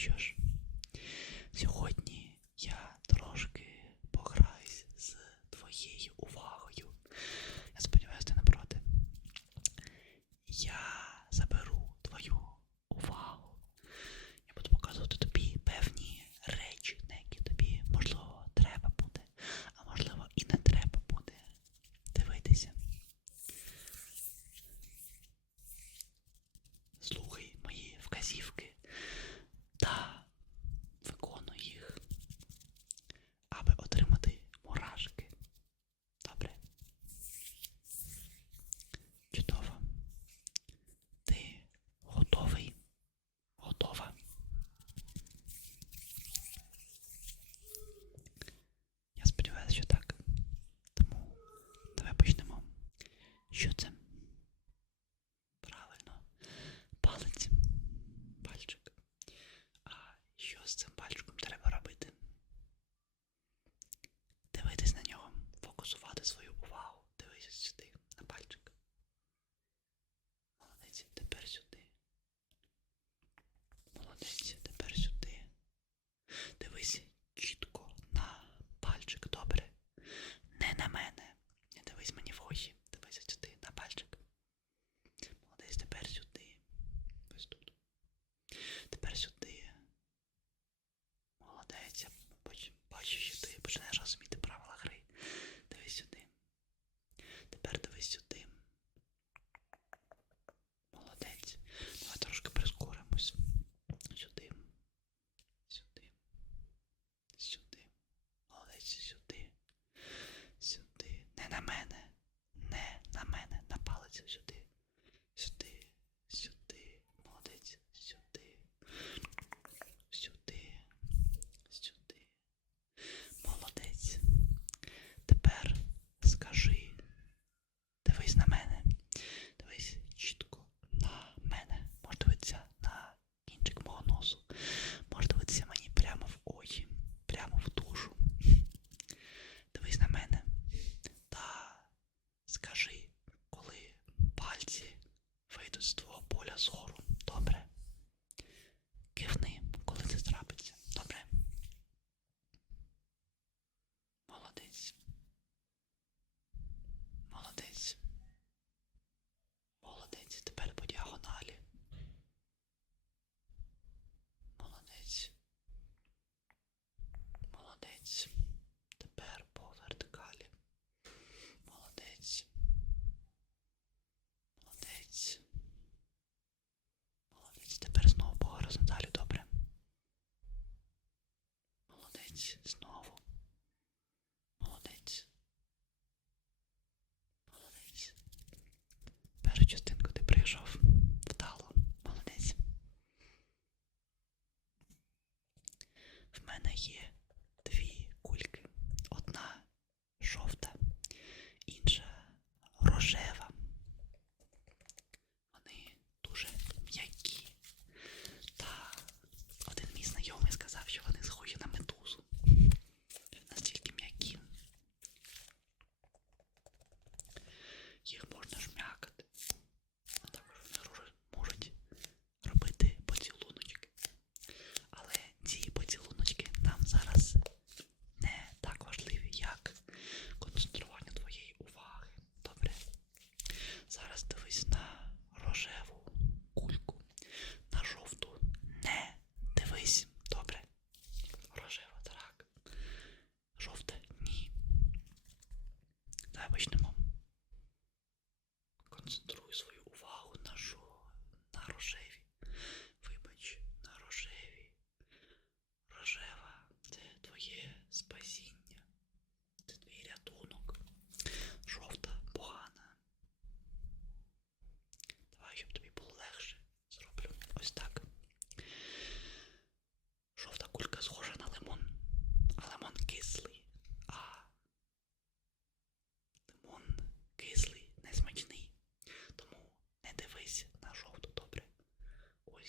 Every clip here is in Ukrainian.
Що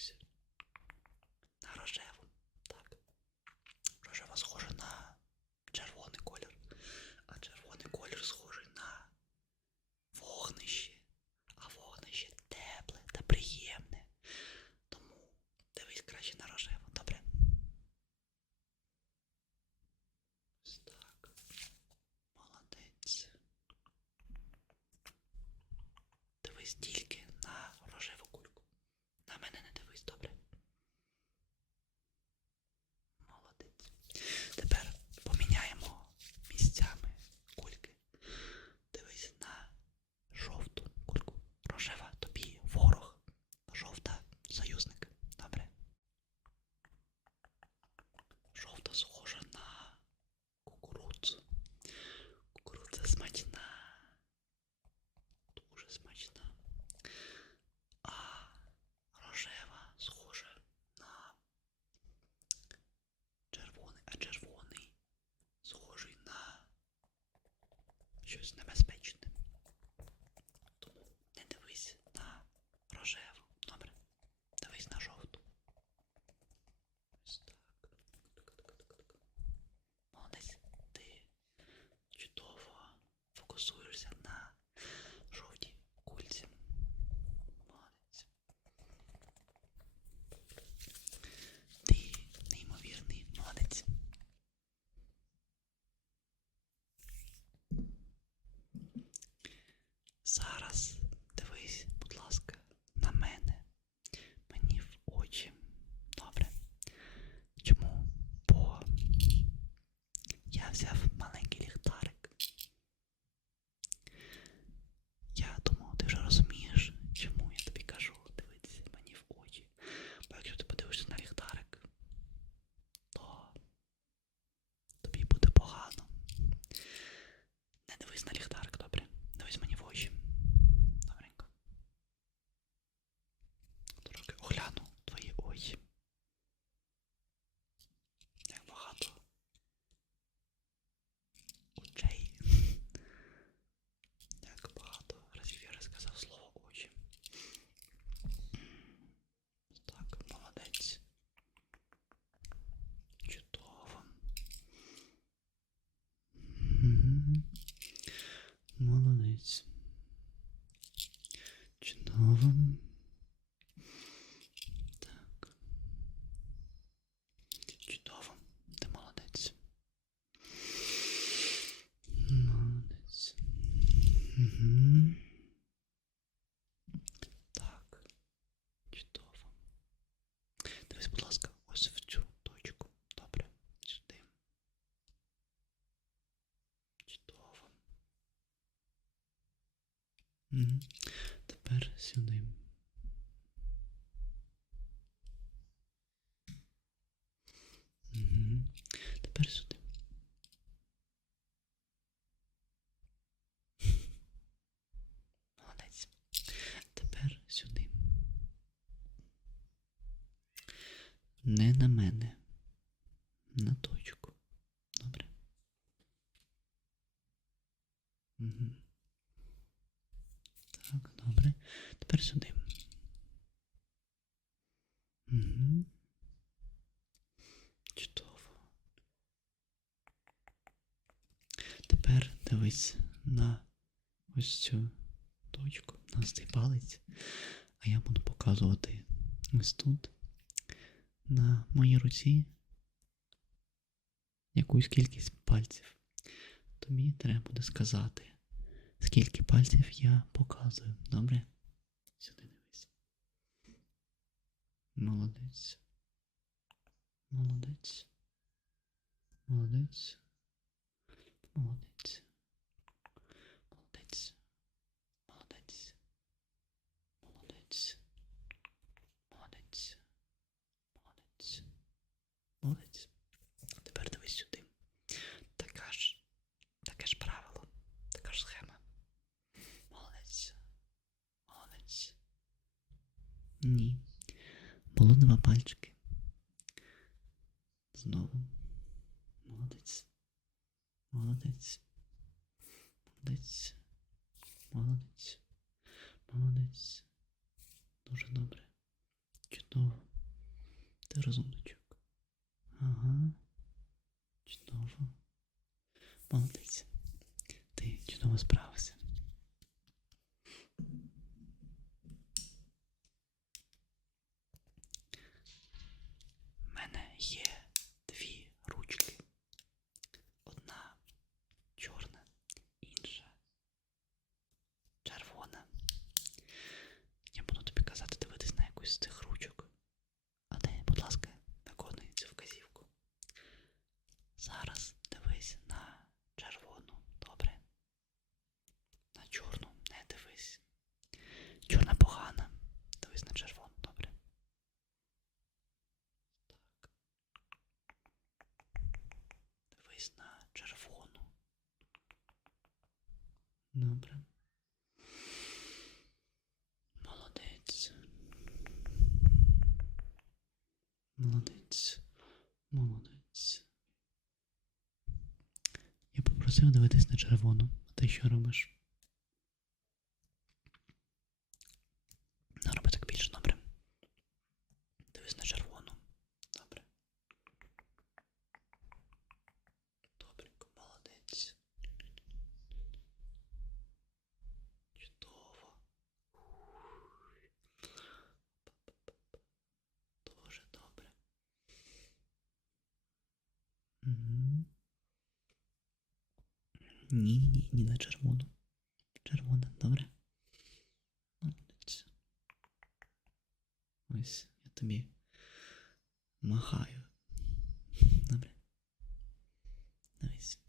person. just the Тепер сюди. Тепер сюди. Молодець. Тепер сюди. Не на мене. На точку. Дивись на ось цю точку, на цей палець, а я буду показувати ось тут, на моїй руці, якусь кількість пальців. Тобі треба буде сказати, скільки пальців я показую. Добре? Сюди дивись. Молодець. Молодець. Молодець. Молодець. Добре. Молодець. Молодець. Молодець. Я попросив дивитись на червону. А ти що робиш? Не роби так більше, добре. Дивись на червону. Добре. Добренько, молодець. Чудово. Дуже добре. Угу. Ні, ні, ні на червону. Червона, добре. Ось я тобі махаю. Добре. Дивись.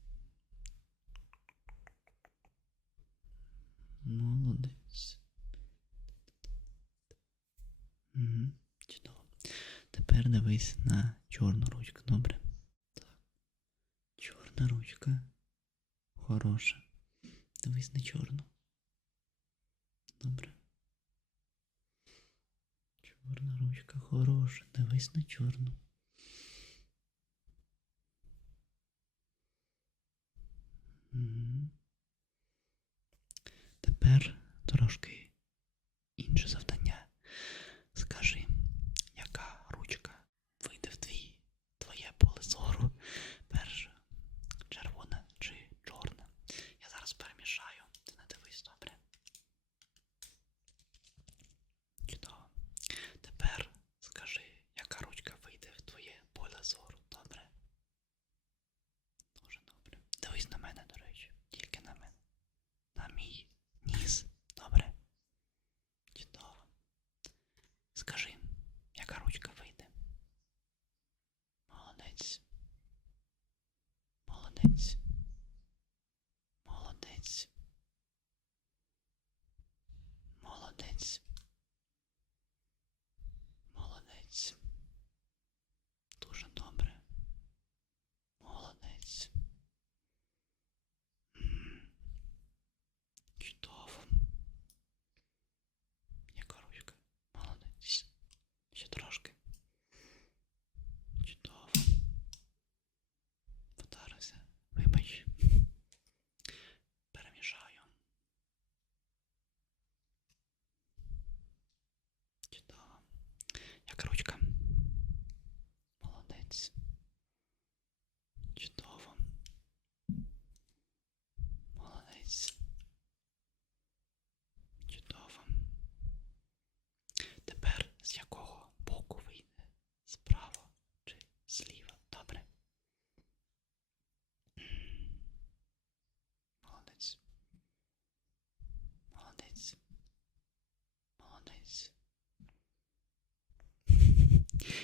Молодець. Угу. Чудово. Тепер дивись на чорну ручку, добре? Так. Чорна ручка. Хороша. Дивись на чорну. Добре. Чорна ручка хороша. Дивись на чорну. Тепер трошки інше завдання.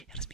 Я розумію,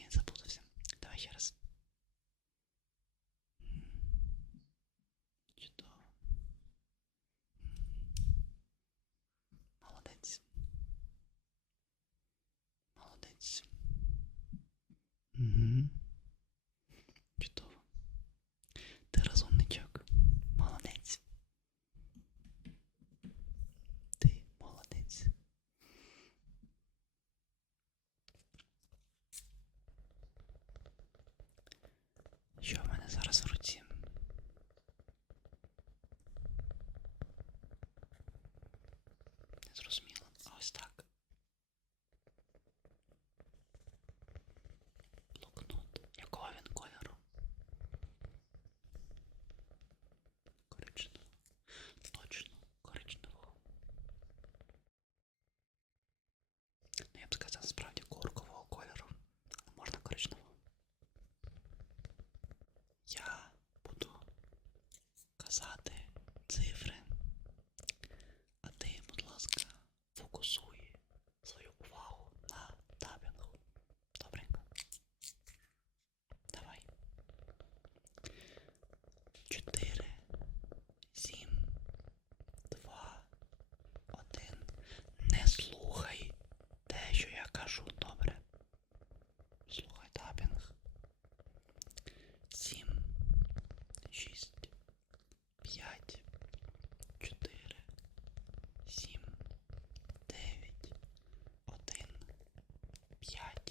п'ять,